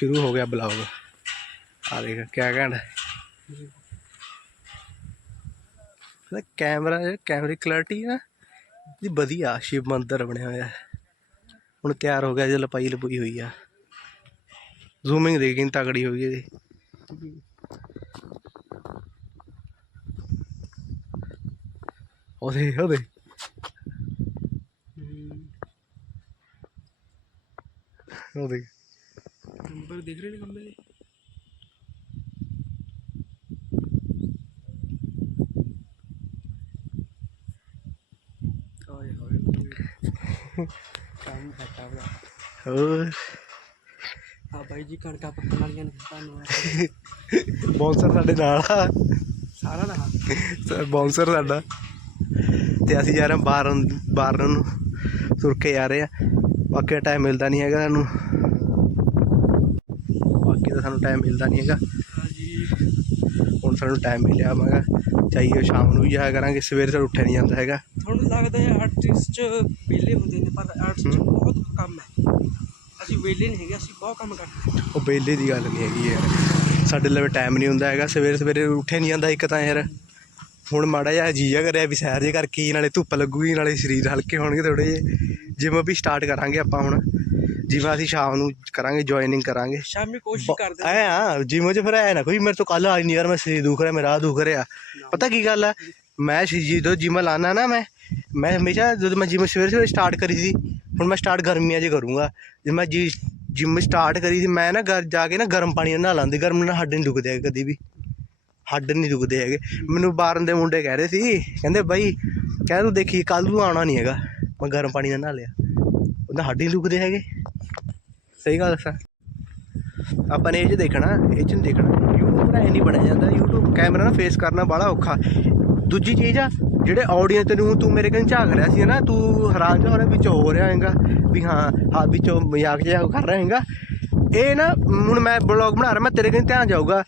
ਸ਼ੁਰੂ ਹੋ ਗਿਆ ਬਲੌਗ। ਆ ਦੇਖ, ਕਿਆ ਕਹਿਣਾ ਇਹਦਾ ਕੈਮਰਾ ਕੈਮਰੇ ਕਲੈਰਿਟੀ ਹੈ ਦੀ ਵਧੀਆ ਸ਼ਿਵ ਮੰਦਰ ਬਣਿਆ ਹੋਇਆ। ਹੁਣ ਤਿਆਰ ਹੋ ਗਿਆ ਜੇ ਲਪਾਈ ਲਪੂਈ ਹੋਈ ਆ। ਜ਼ੂਮਿੰਗ ਦੇ ਕਿੰਨੀ ਤਕੜੀ ਹੋਈ ਇਹਦੀ। ਉਹਦੇ ਉਹਦੇ ਉਹਦੇ ਨੰਬਰ ਦਿਖ ਰਹੇ ਨੇ ਖੰਬੇ ਦੇ ਹੋਏ। ਕੰਮ ਘਟਾ ਬੜਾ ਹੋਰ? ਆ ਬਾਈ ਜੀ ਕਣਕਾਂ ਪੱਕਣ ਵਾਲੀਆਂ ਨੇ। ਤੁਹਾਨੂੰ ਬੌਂਸਰ ਸਾਡੇ ਨਾਲ ਆ। ਸਾਰਾ ਦਾ ਬੌਂਸਰ ਸਾਡਾ। ਤੇ ਅਸੀਂ ਜਾ ਰਹੇ ਬਾਹਰ ਬਾਹਰ ਨੂੰ ਤੁਰ ਕੇ ਜਾ ਰਹੇ ਆ ਬਾਕੀ ਟਾਈਮ ਮਿਲਦਾ ਨਹੀਂ ਹੈਗਾ ਸਾਨੂੰ। ਬਾਕੀ ਤਾਂ ਸਾਨੂੰ ਟਾਈਮ ਮਿਲਦਾ ਨਹੀਂ ਹੈਗਾ। ਹੁਣ ਸਾਨੂੰ ਟਾਈਮ ਮਿਲਿਆ ਮੈਂ ਕਿਹਾ ਚਾਹੀਏ ਸ਼ਾਮ ਨੂੰ ਵੀ ਜਾਇਆ ਕਰਾਂਗੇ ਸਵੇਰੇ ਤਾਂ ਉੱਠਿਆ ਨਹੀਂ ਜਾਂਦਾ ਹੈਗਾ। ਤੁਹਾਨੂੰ ਲੱਗਦਾ ਹੈ ਆਰਟਿਸਟ ਵਿਹਲੇ ਹੁੰਦੇ ਨੇ ਪਰ ਆਰਟਿਸਟ ਬਹੁਤ ਕੰਮ ਹੈ। ਅਸੀਂ ਵਿਹਲੇ ਨਹੀਂ ਹੈਗੇ ਅਸੀਂ ਬਹੁਤ ਕੰਮ ਕਰਦੇ ਹਾਂ। ਉਹ ਬੇਲੇ ਦੀ ਗੱਲ ਨਹੀਂ ਹੈਗੀ ਯਾਰ। ਸਾਡੇ ਲਈ ਟਾਈਮ ਨਹੀਂ ਹੁੰਦਾ ਹੈਗਾ ਸਵੇਰੇ ਸਵੇਰੇ ਉੱਠਿਆ ਨਹੀਂ ਜਾਂਦਾ ਇੱਕ ਤਾਂ ਯਾਰ। ਹੁਣ ਮਾੜਾ ਜਿਹਾ ਜੀਆ ਕਰਿਆ ਵੀ ਸੈਰ ਜੇ ਕਰਕੇ ਨਾਲੇ ਧੁੱਪ ਲੱਗੂਗੀ ਨਾਲੇ ਸਰੀਰ ਹਲਕੇ ਹੋਣਗੇ ਥੋੜੇ ਜਿਹੇ। ਜਿਮ ਵੀ ਸਟਾਰਟ ਕਰਾਂਗੇ ਆਪਾਂ ਹੁਣ। ਜਿਵੇਂ ਅਸੀਂ ਸ਼ਾਮ ਨੂੰ ਕਰਾਂਗੇ ਜੁਆਇਨਿੰਗ ਕਰਾਂਗੇ। ਸ਼ਾਮੀ ਕੋਸ਼ਿਸ਼ ਕਰਦੇ ਐ ਆ ਜਿਮ 'ਚ ਫਿਰ ਐ ਨਾ ਕੋਈ ਮੇਰੇ ਤੋਂ ਕੱਲ ਆਈ ਨਹੀਂ ਯਾਰ ਮੈਂ ਸਰੀਰ ਦੁਖ ਰਿਹਾ ਮੇਰਾ ਦੁਖ ਰਿਹਾ। ਪਤਾ ਕੀ ਗੱਲ ਆ? ਮੈਂ ਜਦੋਂ ਜਿਮ ਲਾਣਾ ਨਾ ਮੈਂ ਮੈਂ ਹਮੇਸ਼ਾ ਜਦੋਂ ਮੈਂ ਜਿਮ ਸਵੇਰੇ ਸਵੇਰੇ ਸਟਾਰਟ ਕਰੀ ਸੀ ਹੁਣ ਮੈਂ ਸਟਾਰਟ ਗਰਮੀਆਂ 'ਚ ਕਰੂੰਗਾ। ਜੇ ਮੈਂ ਜੀ ਜਿਮ ਸਟਾਰਟ ਕਰੀ ਸੀ ਮੈਂ ਨਾ ਘਰ ਜਾ ਕੇ ਨਾ ਗਰਮ ਪਾਣੀ ਨਾਲ ਨਹਾ ਲਾਂਦੀ ਗਰਮ ਨਾਲ ਹੱਡ ਨਹੀਂ ਦੁਖਦੇ ਹੈਗੇ ਕਦੀ ਵੀ। ਹੱਡ ਨਹੀਂ ਦੁਖਦੇ ਹੈਗੇ। ਮੈਨੂੰ ਬਾਰਨ ਦੇ ਮੁੰਡੇ ਕਹਿ ਰਹੇ ਸੀ ਕਹਿੰਦੇ ਬਾਈ ਕਹਿ ਤੂੰ ਦੇਖੀ ਕੱਲ ਨੂੰ ਆਉਣਾ ਨਹੀਂ ਹੈਗਾ। ਮੈਂ ਗਰਮ ਪਾਣੀ ਨਾਲ ਨਹਾ ਲਿਆ। ਉਹਦਾ ਹੱਡ ਨਹੀਂ ਦੁਖਦੇ ਹੈਗੇ। ਸਹੀ ਗੱਲ ਦੱਸਾਂ ਆਪਾਂ ਨੇ ਇਹ 'ਚ ਦੇਖਣਾ, ਇਹ 'ਚ ਨਹੀਂ ਦੇਖਣਾ। YouTube ਇਹ ਨਹੀਂ ਬਣਿਆ ਜਾਂਦਾ। YouTube ਕੈਮਰਾ ਨਾ ਫੇਸ ਕਰਨਾ ਬੜਾ ਔਖਾ। ਦੂਜੀ ਚੀਜ਼ ਆ, ਜਿਹੜੇ ਆਡੀਅנס ਤੈਨੂੰ ਤੂੰ ਮੇਰੇ ਕੋਲ ਝਾਕ ਰਿਹਾ ਸੀ ਨਾ, ਤੂੰ ਹੈਰਾਨ ਜਿਹਾ ਹੋ ਰਿਹਾ ਵਿੱਚ ਹੋ ਰਿਹਾ ਹੈਗਾ, ਵੀ ਹਾਂ ਹਾਂ, ਵਿੱਚੋਂ ਮਜ਼ਾਕ ਜਿਹਾ ਕਰ ਰਿਹਾ ਹੈਗਾ। ਇਹ ਨਾ, ਹੁਣ ਮੈਂ ਬਲੌਗ ਬਣਾ ਰਿਹਾ, ਮੈਂ ਤੇਰੇ ਕੋਲ ਧਿਆਨ ਜਾਊਗਾ।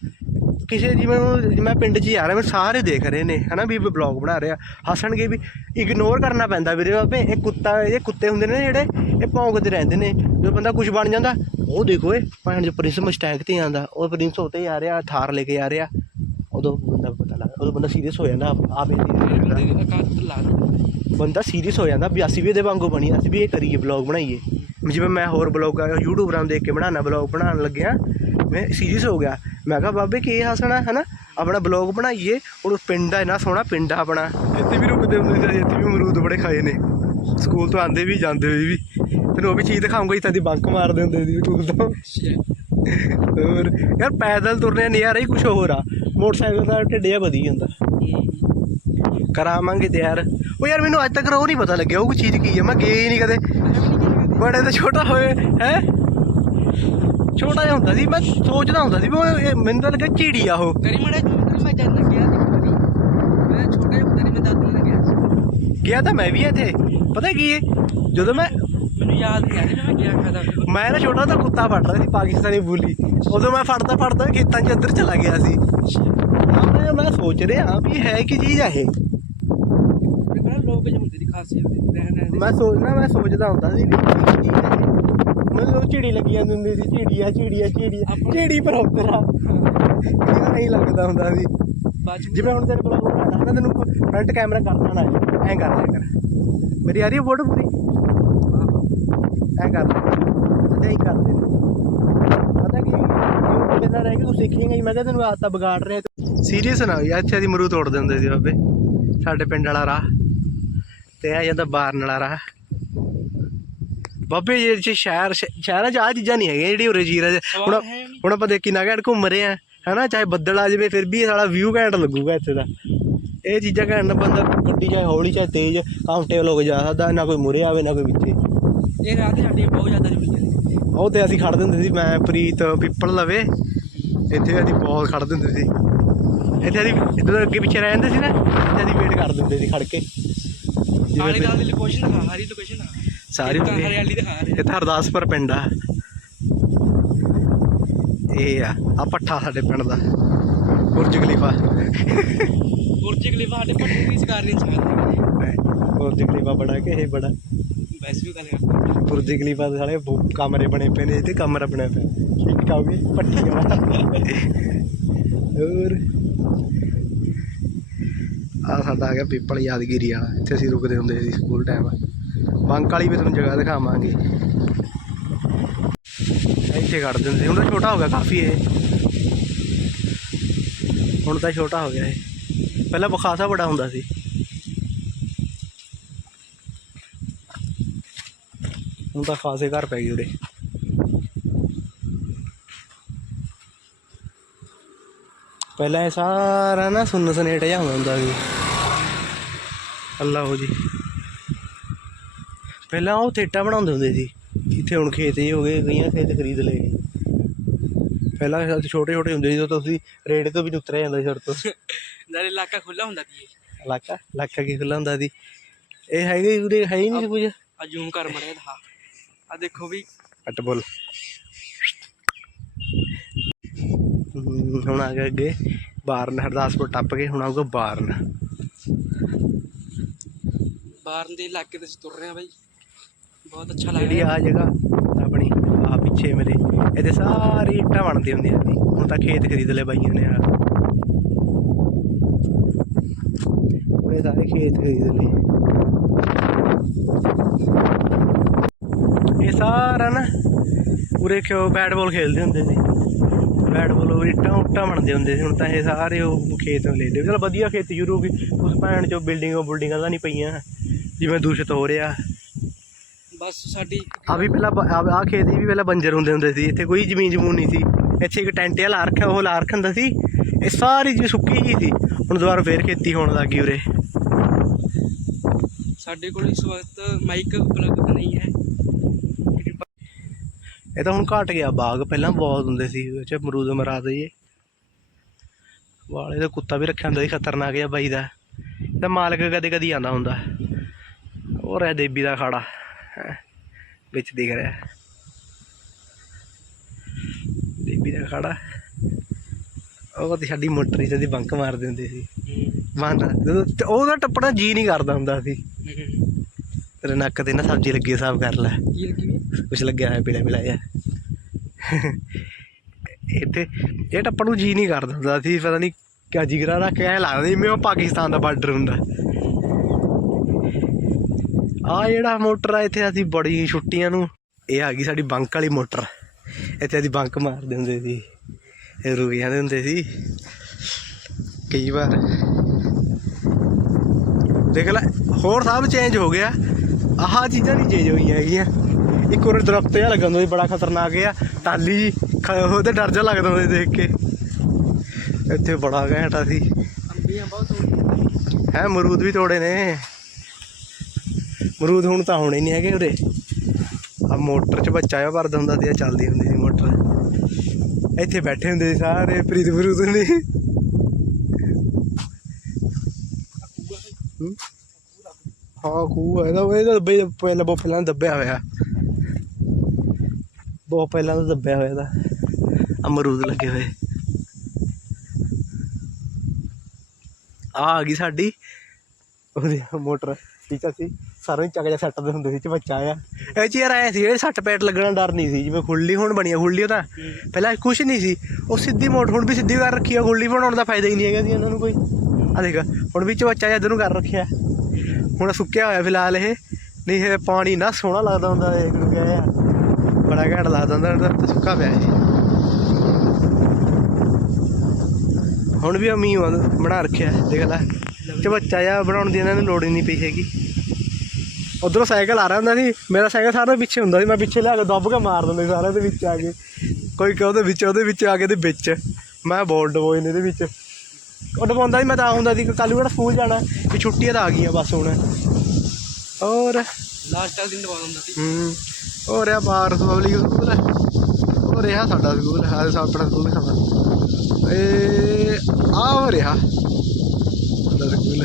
ਕਿਸੇ ਜਿਵੇਂ ਹੁਣ ਮੈਂ ਪਿੰਡ 'ਚ ਆ ਰਿਹਾ ਮੈਂ ਸਾਰੇ ਦੇਖ ਰਹੇ ਨੇ ਹਨਾ ਵੀ ਬਲੌਗ ਬਣਾ ਰਿਹਾ ਹੱਸਣਗੇ ਵੀ ਇਗਨੋਰ ਕਰਨਾ ਪੈਂਦਾ ਵੀਰੇ ਬਾਬੇ ਇਹ ਕੁੱਤਾ ਇਹ ਕੁੱਤੇ ਹੁੰਦੇ ਨੇ ਜਿਹੜੇ ਇਹ ਭੌਂਕਦੇ ਰਹਿੰਦੇ ਨੇ ਜਦੋਂ ਬੰਦਾ ਕੁਝ ਬਣ ਜਾਂਦਾ ਉਹ ਦੇਖੋ ਇਹ ਭਾਣ ਜੇ ਪ੍ਰਿੰਸ ਮਸਟੈਂਕ ਤੇ ਆਂਦਾ ਉਹ ਪ੍ਰਿੰਸ ਉੱਤੇ ਆ ਰਿਹਾ ਥਾਰ ਲੈ ਕੇ ਆ ਰਿਹਾ ਉਦੋਂ ਬੰਦਾ ਪਤਾ ਲੱਗਦਾ ਉਦੋਂ ਬੰਦਾ ਸੀਰੀਅਸ ਹੋ ਜਾਂਦਾ ਆਪੇ ਬੰਦੇ ਸੀਰੀਅਸ ਹੋ ਜਾਂਦਾ ਵੀ ਅਸੀਂ ਵੀ ਇਹਦੇ ਵਾਂਗੂ ਬਣੀ ਅਸੀਂ ਵੀ ਇਹ ਕਰੀਏ ਬਲੌਗ ਬਣਾਈਏ। ਜਿਵੇਂ ਮੈਂ ਹੋਰ ਬਲੌਗ ਯੂਟਿਊਬਰਾਂ ਨੂੰ ਦੇਖ ਕੇ ਬਣਾਉਣਾ ਬਲੌਗ ਬਣਾਉਣ ਲੱਗਿਆ ਮੈਂ ਸੀਰੀਅਸ ਹੋ ਗਿਆ। ਮੈਂ ਕਿਹਾ, ਬਾਬੇ, ਕੀ ਹੱਸਣਾ ਹੈ ਆਪਣਾ ਬਲੌਗ ਬਣਾਈਏ ਹੁਣ ਪਿੰਡ ਆ ਇੰਨਾ ਸੋਹਣਾ ਪਿੰਡ ਆ ਆਪਣਾ। ਜਿੱਥੇ ਵੀ ਰੁਕਦੇ ਹੁੰਦੇ ਸੀ, ਇੱਥੇ ਵੀ ਅਮਰੂਦ ਬੜੇ ਖਾਏ ਨੇ। ਸਕੂਲ ਤੋਂ ਆਂਦੇ ਵੀ, ਜਾਂਦੇ ਹੋਏ ਵੀ। ਤੈਨੂੰ ਉਹ ਵੀ ਚੀਜ਼ ਦਿਖਾਉਂਗਾ, ਇੱਥੇ ਦੀ ਬੰਕ ਮਾਰਦੇ ਹੁੰਦੇ ਸੀ ਸਕੂਲ ਤੋਂ। ਹੋਰ, ਯਾਰ ਪੈਦਲ ਤੁਰਨੇ ਨਜ਼ਾਰਾ ਹੀ ਕੁਝ ਹੋਰ ਆ। ਮੋਟਰਸਾਈਕਲ ਦਾ ਢਿੱਡਿਆ ਵਧੀ ਜਾਂਦਾ। ਕਰਾਵਾਂਗੇ ਤੇ ਯਾਰ ਉਹ ਯਾਰ, ਮੈਨੂੰ ਅੱਜ ਤੱਕ ਉਹ ਨਹੀਂ ਪਤਾ ਲੱਗਿਆ, ਉਹ ਚੀਜ਼ ਕੀ ਹੈ ਮੈਂ ਗਿਆ ਹੀ ਨਹੀਂ ਕਦੇ। ਬੜੇ ਤਾਂ ਛੋਟਾ ਹੋਏ, ਹੈ? ਛੋਟਾ ਜਿਹਾ ਹੁੰਦਾ ਸੀ ਮੈਂ ਸੋਚਦਾ ਹੁੰਦਾ ਸੀ ਵੀ ਉਹ ਇਹ ਮੈਨੂੰ ਤਾਂ ਲੱਗਾ ਝੀੜੀ ਆ ਉਹ। ਕਰੀ ਮੜਾ ਮੈਂ ਜਦ ਗਿਆ ਕਰੀ ਮੈਂ ਛੋਟਾ ਹੁੰਦਾ ਨਹੀਂ ਮੈਂ ਦਾਦੂ ਨਾਲ ਗਿਆ। ਸੀ ਗਿਆ ਤਾਂ ਮੈਂ ਵੀ ਇੱਥੇ। ਪਤਾ ਕੀ ਹੈ ਜਦੋਂ ਮੈਂ ਮੈਨੂੰ ਯਾਦ ਨਹੀਂ ਆ ਰਿਹਾ ਮੈਂ ਗਿਆ ਖਾਦਾ ਮੈਂ ਨਾ ਛੋਟਾ ਤਾਂ ਕੁੱਤਾ ਫੜ ਰਿਹਾ ਸੀ ਪਾਕਿਸਤਾਨੀ ਬੁਲੀ। ਉਦੋਂ ਮੈਂ ਫੜਦਾ ਫੜਦਾ ਖੇਤਾਂ 'ਚ ਅੰਦਰ ਚਲਾ ਗਿਆ ਸੀ। ਮੈਂ ਮੈਂ ਸੋਚ ਰਿਹਾ ਵੀ ਹੈ ਕੀ ਚੀਜ਼ ਆ ਇਹ। ਮੈਨੂੰ ਕਹਿੰਦਾ ਲੋਕ ਜਿਹੇ ਹੁੰਦੇ ਦੀ ਖਾਸੀਅਤ ਰਹਿਣ ਰਹਿਣ ਮੈਂ ਸੋਚਦਾ ਮੈਂ ਸੋਚਦਾ ਹੁੰਦਾ ਸੀ ਵੀ ਕੀ ਚੀਜ਼ ਹੈ ਮੈਨੂੰ ਚਿੜੀ ਲੱਗੀ ਜਾਂਦੀ ਹੁੰਦੀ ਸੀ ਚਿੜੀ ਆ ਚਿੜੀ ਆ ਚਿੜੀ ਆ। ਚਿੜੀ ਪਰ ਉਤਰਾ ਇਹ ਨਹੀਂ ਲੱਗਦਾ ਹੁੰਦਾ ਸੀ। ਜਿਵੇਂ ਹੁਣ ਤੇਰੇ ਕੋਲ ਬਣਾਉਣਾ ਨਾ ਤੈਨੂੰ ਫਰੰਟ ਕੈਮਰਾ ਕਰਨਾ ਨਾ ਐਂ ਕਰ ਲਿਆ ਕਰ। ਮੇਰੀ ਆ ਰਹੀ ਹੈ ਫੋਟੋ ਪੂਰੀ? ਐਂ ਕਰ ਲੈ। ਐਂ ਕਰ ਦੇ। ਪਤਾ ਕੀ ਉਹ ਬਿਨਾਂ ਰਹਿ ਕੇ ਤੂੰ ਸਿੱਖੇਂਗਾ ਹੀ ਮੈਂ ਕਿਹਾ ਤੈਨੂੰ ਆਦਤਾਂ ਵਿਗਾੜ ਰਿਹਾ ਸੀਰੀਅਸ ਨਾ ਹੋਈ। ਇੱਥੇ ਦੀ ਮਰੂ ਤੋੜਦੇ ਹੁੰਦੇ ਸੀ ਬਾਬੇ। ਸਾਡੇ ਪਿੰਡ ਵਾਲਾ ਰਾਹ। ਤੇ ਆ ਜਾਂਦਾ ਬਾਰਨ ਵਾਲਾ ਰਾਹ। ਬਾਬੇ ਇਹ ਚ ਸ਼ਹਿਰ ਸ਼- ਸ਼ਹਿਰਾਂ 'ਚ ਆ ਚੀਜ਼ਾਂ ਨਹੀਂ ਹੈਗੀਆਂ ਜਿਹੜੀ ਉਰੇ ਜੀਰਾ 'ਚ। ਹੁਣ ਸਵਾਲ ਹੈ ਨਹੀਂ। ਹੁਣ ਆਪਾਂ ਦੇਖੀ ਨਾ ਘੈਂਟ ਘੁੰਮ ਰਹੇ ਆ ਹਨਾ? ਚਾਹੇ ਬੱਦਲ ਆ ਜਾਵੇ ਫਿਰ ਵੀ ਇਹ ਸਾਲਾ ਵਿਊ ਘੈਂਟ ਲੱਗੂਗਾ ਇੱਥੇ ਦਾ। ਇਹ ਚੀਜ਼ਾਂ ਘੈਂਟ ਨਾ ਬੰਦਾ ਗੱਡੀ ਚਾਹੇ ਹੌਲੀ ਚਾਹੇ ਤੇਜ਼ ਕੰਫਰਟੇਬਲ ਹੋ ਕੇ ਜਾ ਸਕਦਾ ਨਾ ਕੋਈ ਮੁਰੇ ਆਵੇ ਨਾ ਕੋਈ ਵਿੱਚੇ ਇਹ ਰਾਤ ਸਾਡੀ ਬਹੁਤ ਜ਼ਿਆਦਾ ਜੁੜੀਆਂ ਨੇ ਉਹ ਤੇ ਅਸੀਂ ਖੜਦੇ ਹੁੰਦੇ ਸੀ ਮੈਂ ਪ੍ਰੀਤ ਪਿੱਪਲ ਲਵੇ। ਇੱਥੇ ਅਸੀਂ ਬਹੁਤ ਖੜਦੇ ਹੁੰਦੇ ਸੀ। ਇੱਥੇ ਅਸੀਂ ਜਦੋਂ ਅੱਗੇ ਪਿੱਛੇ ਰਹਿੰਦੇ ਸੀ ਨਾ ਇੱਥੇ ਅਸੀਂ ਵੇਟ ਕਰਦੇ ਹੁੰਦੇ ਸੀ ਖੜ ਕੇ। ਦੀ ਲੋਕੇਸ਼ਨ ਦਿਖਾ ਹਰੀ ਲੋਕੇਸ਼ਨ ਦਿਖਾ ਸਾਰੀ ਤਾਂ ਹਰਿਆਲੀ ਦਿਖਾ ਰਹੇ ਇਹ ਤਾਂ ਹਰਦਾਸਪੁਰ ਪਿੰਡ ਆ। ਇਹ ਆ ਆ ਪੱਠਾ ਸਾਡੇ ਪਿੰਡ ਦਾ। Burj Khalifa. ਬੁਰਜ ਖਲੀਫਾ ਸਾਡੇ ਪੱਟੂ ਦੀ ਸਕਾਰ ਨਹੀਂ ਸਕਦਾ ਬੁਰਜ ਖਲੀਫਾ ਬੜਾ ਕਿ ਇਹ ਬੜਾ। ਵੈਸੇ ਵੀ ਗੱਲ ਕਰਦਾ ਪੁਰਜੀ ਕਲੀਪਾਂ ਦੇ ਸਾਲੇ ਕਮਰੇ ਬਣੇ ਪਏ ਨੇ ਤੇ ਕਮਰਾ ਬਣਿਆ ਪਿਆ ਇੱਕ ਆਉਗੀ ਪੱਟੀ ਵਾਲਾ। ਹੋਰ। ਆ ਸਾਡਾ ਆ ਗਿਆ ਪੀਪਲ ਯਾਦਗਿਰੀ ਵਾਲਾ ਇੱਥੇ ਅਸੀਂ ਰੁਕਦੇ ਹੁੰਦੇ ਸੀ ਸਕੂਲ ਟਾਈਮ ਬੰਕ ਵਾਲੀ ਵੀ ਤੁਹਾਨੂੰ ਜਗ੍ਹਾ ਦਿਖਾਵਾਂਗੇ। ਇੱਥੇ ਕੱਢ ਦਿੰਦੇ ਹੁਣ ਤਾਂ ਛੋਟਾ ਹੋ ਗਿਆ ਕਾਫੀ ਇਹ। ਹੁਣ ਤਾਂ ਛੋਟਾ ਹੋ ਗਿਆ ਇਹ। ਪਹਿਲਾਂ ਬਖਾਸਾ ਬੜਾ ਹੁੰਦਾ ਸੀ। ਹੁਣ ਤਾਂ ਖਾਸੇ ਘਰ ਪੈ ਗਏ ਉਰੇ। ਪਹਿਲਾਂ ਇਹ ਸਾਰਾ ਨਾ ਸੁੰਨ ਸਨੇਟ ਜਿਹਾ ਹੁੰਦਾ ਸੀ। ਅੱਲਾ ਹੋ ਜੀ। ਪਹਿਲਾਂ ਉਹ ਥੇਟਾ ਬਣਾਉਂਦੇ ਹੁੰਦੇ ਸੀ ਇੱਥੇ ਹੁਣ ਖੇਤ ਹੀ ਹੋ ਗਏ ਕਈਆਂ ਖੇਤ ਖਰੀਦ ਲਏ। ਪਹਿਲਾਂ ਛੋਟੇ ਛੋਟੇ ਹੁੰਦੇ ਸੀ ਉਦੋਂ ਤੁਸੀਂ ਰੇੜੇ ਤੋਂ ਵੀ ਨੀ ਉਤਰਿਆ ਜਾਂਦਾ ਸੀ ਸੜ ਤੋਂ। ਨਾਲੇ ਇਲਾਕਾ ਖੁੱਲਾ ਹੁੰਦਾ ਸੀ ਇਲਾਕਾ ਇਲਾਕਾ ਕੀ ਖੁੱਲਾ ਹੁੰਦਾ ਸੀ? ਇਹ ਹੈਗੇ ਉਰੇ ਹੈ ਹੀ ਨਹੀਂ ਸੀ ਕੁਝ? ਆ ਜ਼ੂਮ ਕਰ ਮੜਿਆ ਦਿਖਾ। ਆ ਦੇਖੋ ਵੀ। ਅੱਟ ਬੋਲ। ਹੁਣ ਆ ਗਿਆ ਅੱਗੇ। ਬਾਰਨ ਹਰਦਾਸਪੁਰ ਟੱਪ ਕੇ ਹੁਣ ਆਊਗਾ ਬਾਰਨ। ਬਾਹਰ ਦੇ ਇਲਾਕੇ ਤੇ ਅਸੀਂ ਤੁਰ ਰਹੇ ਆ ਬਾਈ। ਬਹੁਤ ਅੱਛਾ ਲੱਗ ਜਿਹੜੀ ਰਿਹਾ। ਆ ਜਗ੍ਹਾ ਆਪਣੀ ਆ ਪਿੱਛੇ ਮੇਰੇ ਇਹਦੇ ਸਾਰੀ ਇੱਟਾਂ ਬਣਦੀਆਂ ਹੁੰਦੀਆਂ ਸੀ। ਹੁਣ ਤਾਂ ਖੇਤ ਖਰੀਦ ਲਏ ਬਾਈਆਂ ਨੇ ਆ ਇਹ ਸਾਰੇ ਖੇਤ ਖਰੀਦ ਲਏ। ਇਹ ਸਾਰਾ ਨਾ ਉਰੇ ਕਿਉਂ ਬੈਟ ਬਾਲ ਖੇਡਦੇ ਹੁੰਦੇ ਸੀ। ਬੈਟ ਬਾਲ ਉਹ ਇੱਟਾਂ ਉੱਟਾਂ ਬਣਦੇ ਹੁੰਦੇ ਸੀ। ਹੁਣ ਤਾਂ ਇਹ ਸਾਰੇ ਉਹ ਖੇਤ ਲੈ ਲਏ। ਚਲ ਵਧੀਆ ਖੇਤੀ ਸ਼ੁਰੂ ਹੋ ਗਈ। ਉਸ ਭੈਣ ਚੋਂ ਬਿਲਡਿੰਗਾਂ ਬੁਲਡਿੰਗਾਂ ਤਾਂ ਨਹੀਂ ਪਈਆਂ। ਜਿਵੇਂ ਦੂਸ਼ਿਤ ਹੋ ਰਿਹਾ। ਬਸ ਸਾਡੀ ਆ ਵੀ ਪਹਿਲਾਂ ਆ ਖੇਤ ਵੀ ਪਹਿਲਾਂ ਬੰਜਰ ਹੁੰਦੇ ਹੁੰਦੇ ਸੀ ਇੱਥੇ ਕੋਈ ਜ਼ਮੀਨ ਜਮੂਨ ਨਹੀਂ ਸੀ। ਇੱਥੇ ਇੱਕ ਟੈਂਟ ਜਿਹਾ ਲਾ ਰੱਖਿਆ ਉਹ ਲਾ ਰੱਖਿਆ ਹੁੰਦਾ ਸੀ। ਇਹ ਸਾਰੀ ਜੀ ਸੁੱਕੀ ਜੀ ਸੀ। ਹੁਣ ਦੁਬਾਰਾ ਫੇਰ ਖੇਤੀ ਹੋਣ ਲੱਗੀ ਉਰੇ। ਸਾਡੇ ਕੋਲ ਇਸ ਵਕਤ ਮਾਈਕ ਉਪਲਬਧ ਨਹੀਂ ਹੈ। ਇਹ ਤਾਂ ਹੁਣ ਘਟ ਗਿਆ ਬਾਗ ਪਹਿਲਾਂ ਬਹੁਤ ਹੁੰਦੇ ਸੀ ਉਹ ਚ ਅਮਰੂਦ ਮਰਾ ਦਈਏ ਵਾਲੇ ਦਾ ਕੁੱਤਾ ਵੀ ਰੱਖਿਆ ਹੁੰਦਾ ਸੀ ਖਤਰਨਾਕ ਜਿਹਾ ਬਾਈ ਦਾ। ਇਹਦਾ ਮਾਲਕ ਕਦੇ ਕਦੀ ਆਉਂਦਾ ਹੁੰਦਾ। ਉਹ ਰਹਿ ਦੇਬੀ ਦਾ ਖਾੜਾ। ਵਿੱਚ ਦਿਖ ਰਿਹਾ। ਦੇਬੀ ਦਾ ਖਾੜਾ। ਉਹ ਤੇ ਸਾਡੀ ਮੋਟਰ ਤੇ ਬੰਕ ਮਾਰਦੇ ਹੁੰਦੇ ਸੀ। ਮਾਨਾ ਜਦੋਂ ਉਹਦਾ ਟੱਪਣਾ ਜੀ ਨਹੀਂ ਕਰਦਾ ਹੁੰਦਾ ਸੀ। ਤੇਰੇ ਨੱਕ ਤੇ ਨਾ ਸਬਜ਼ੀ ਲੱਗੀ ਸਾਫ਼ ਕਰ ਲੈ। ਕੀ ਲੱਗੀ ਵੀ ਕੁਛ ਲੱਗਿਆ ਹੋਇਆ ਪੀਲਾ ਪੀਲਾ ਜਿਹਾ। ਇੱਥੇ ਇਹ ਟੱਪਣ ਨੂੰ ਜੀ ਨਹੀਂ ਕਰਦਾ ਹੁੰਦਾ ਸੀ। ਪਤਾ ਨਹੀਂ ਕਿਆ ਜਿਗਰਾ ਰੱਖ ਕੇ ਐ ਲੱਗਦਾ ਜਿਵੇਂ ਉਹ ਪਾਕਿਸਤਾਨ ਦਾ ਬਾਰਡਰ ਹੁੰਦਾ। ਆ ਜਿਹੜਾ ਮੋਟਰ ਆ ਇੱਥੇ ਅਸੀਂ ਬੜੀ ਛੁੱਟੀਆਂ ਨੂੰ ਇਹ ਆ ਗਈ ਸਾਡੀ ਬੰਕ ਵਾਲੀ ਮੋਟਰ। ਇੱਥੇ ਅਸੀਂ ਬੰਕ ਮਾਰਦੇ ਹੁੰਦੇ ਸੀ ਇਹ ਰੁਕ ਜਾਂਦੇ ਹੁੰਦੇ ਸੀ। ਕਈ ਵਾਰ। ਦੇਖ ਲੈ ਹੋਰ ਸਭ ਚੇਂਜ ਹੋ ਗਿਆ। ਆਹ ਚੀਜ਼ਾਂ ਨਹੀਂ ਚੇਂਜ ਹੋਈਆਂ ਹੈਗੀਆਂ। ਇੱਕ ਹੋਰ ਦਰਖਤ ਜਿਹਾ ਲੱਗਾ ਹੁੰਦਾ ਸੀ ਬੜਾ ਖਤਰਨਾਕ ਜਿਹਾ। ਟਾਲੀ ਜੀ ਉਹਦੇ ਡਰ ਜਿਹਾ ਲੱਗਦਾ ਹੁੰਦਾ ਸੀ ਦੇਖ ਕੇ। ਇੱਥੇ ਬੜਾ ਘੈਂਟਾ ਸੀ। ਅੰਬੀਆਂ ਬਹੁਤ ਹੋਣੀਆਂ ਹੈ ਮਰੂਦ ਵੀ ਤੋੜੇ ਨੇ। ਮਰੂਦ ਹੁਣ ਤਾਂ ਹੋਣੇ ਨਹੀਂ ਹੈਗੇ ਉਰੇ। ਆ ਮੋਟਰ 'ਚ ਬੱਚਾ ਜਿਹਾ ਭਰਦਾ ਹੁੰਦਾ ਸੀ ਆ ਚੱਲਦੀ ਹੁੰਦੀ ਸੀ ਮੋਟਰ। ਇੱਥੇ ਬੈਠੇ ਹੁੰਦੇ ਸੀ ਸਾਰੇ ਪ੍ਰੀਤ ਮਰੂਦ ਨੇ। ਹਾਂ? ਖੂਹ ਹੈ ਇਹਦਾ। ਇਹਦਾ ਦੱਬੇ ਪਹਿਲਾਂ ਬਹੁਤ ਪਹਿਲਾਂ ਦੱਬਿਆ ਹੋਇਆ। ਬਹੁਤ ਪਹਿਲਾਂ ਤਾਂ ਦੱਬਿਆ ਹੋਇਆ ਇਹਦਾ। ਅਮਰੂਦ ਲੱਗੇ ਹੋਏ। ਆ ਆ ਗਈ ਸਾਡੀ। ਉਹਦੀ ਮੋਟਰ। ਠੀਕ ਆ, ਸੀ? ਸਾਰਿਆਂ ਨੂੰ ਚੱਕ ਜਾ ਸੱਟ ਦੇ ਹੁੰਦੇ ਸੀ ਚ ਬੱਚਾ ਆ। ਇਹ ਚ ਯਾਰ ਆਇਆ ਸੀ, ਇਹ ਸੱਟ ਪੈਟ ਲੱਗਣਾ ਡਰ ਨਹੀਂ ਸੀ, ਜਿਵੇਂ ਖੁੱਲੀ ਹੁਣ ਬਣੀ ਆ ਖੁੱਲੀ ਉਹ ਤਾਂ ਪਹਿਲਾਂ ਕੁਛ ਨਹੀਂ ਸੀ। ਉਹ ਸਿੱਧੀ ਮੋਟਰ ਹੁਣ ਵੀ ਸਿੱਧੀ ਕਰ ਰੱਖੀ ਆ ਖੁੱਲੀ ਬਣਾਉਣ ਦਾ ਫਾਇਦਾ ਹੀ ਨਹੀਂ ਹੈਗਾ ਸੀ ਇਹਨਾਂ ਨੂੰ ਕੋਈ। ਆ ਦੇਖ, ਹੁਣ ਵਿੱਚ ਬੱਚਾ ਜਿਹਾ ਇੱਧਰ ਨੂੰ ਕਰ ਰੱਖਿਆ। ਹੁਣ ਸੁੱਕਿਆ ਹੋਇਆ ਫਿਲਹਾਲ ਇਹ। ਨਹੀਂ, ਇਹ ਪਾਣੀ ਨਾ ਸੋਹਣਾ ਲੱਗਦਾ ਹੁੰਦਾ, ਦੇਖ ਨੂੰ ਗਿਆ ਆ। ਬੜਾ ਘੈਂਟ ਲੱਗਦਾ ਹੁੰਦਾ ਤਾਂ ਸੁੱਕਾ ਪਿਆ ਇਹ। ਹੁਣ ਵੀ ਅਮੀ ਬਣਾ ਰੱਖਿਆ, ਦੇਖ ਲੈ। ਤੇ ਬੱਚਾ ਜਿਹਾ ਬਣਾਉਣ ਦੀ ਇਹਨਾਂ ਨੂੰ ਲੋੜ ਹੀ ਨਹੀਂ ਪਈ ਹੈਗੀ। ਉਧਰੋਂ ਸਾਈਕਲ ਆ ਰਿਹਾ ਹੁੰਦਾ ਸੀ ਮੇਰਾ ਸਾਈਕਲ ਸਾਰਾ ਪਿੱਛੇ ਹੁੰਦਾ ਸੀ ਮੈਂ ਪਿੱਛੇ ਲਿਆ ਕੇ ਦੱਬ ਕੇ ਮਾਰ ਦਿੰਦਾ ਸੀ ਸਾਰਿਆਂ ਦੇ ਵਿੱਚ ਆ ਕੇ। ਕੋਈ ਕਿ ਉਹਦੇ ਵਿੱਚ ਉਹਦੇ ਵਿੱਚ ਆ ਕੇ ਦੇ ਵਿੱਚ। ਮੈਂ ਬੋਲ ਡਬੋਏ ਨੇ ਇਹਦੇ ਵਿੱਚ। ਉਹ ਡਬਾਉਂਦਾ ਸੀ ਮੈਂ ਤਾਂ ਹੁੰਦਾ ਸੀ ਕਿ ਕੱਲ੍ਹ ਕਿਹੜਾ ਸਕੂਲ ਜਾਣਾ ਵੀ ਛੁੱਟੀਆਂ ਤਾਂ ਆ ਗਈਆਂ ਬਸ ਹੁਣ। ਹੋਰ? ਲਾਸਟ ਵਾਲੇ ਦਿਨ ਦਿੰਦਾ ਸੀ। ਹੂੰ। ਹੋ ਰਿਹਾ ਬਾਰ ਪਬਲਿਕ ਸਕੂਲ ਹੈ ਰਿਹਾ ਸਾਡਾ ਸਕੂਲ ਹੈ ਸਾਡਾ ਆਪਣਾ ਸਕੂਲ ਖਾਣਾ ਏ ਆ ਹੋ ਰਿਹਾ। ਸਾਡਾ ਸਕੂਲ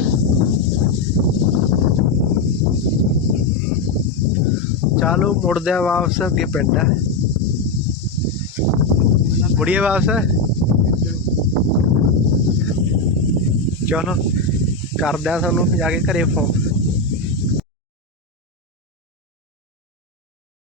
ਚਲੋ ਮੁੜਦੇ ਆ ਵਾਪਸ ਅੱਗੇ ਪਿੰਡ ਹੈ। ਮੁੜੀਏ ਵਾਪਸ। ਚਲੋ ਕਰਦੇ ਆ ਤੁਹਾਨੂੰ ਜਾ ਕੇ ਘਰੇ ਫੋਨ।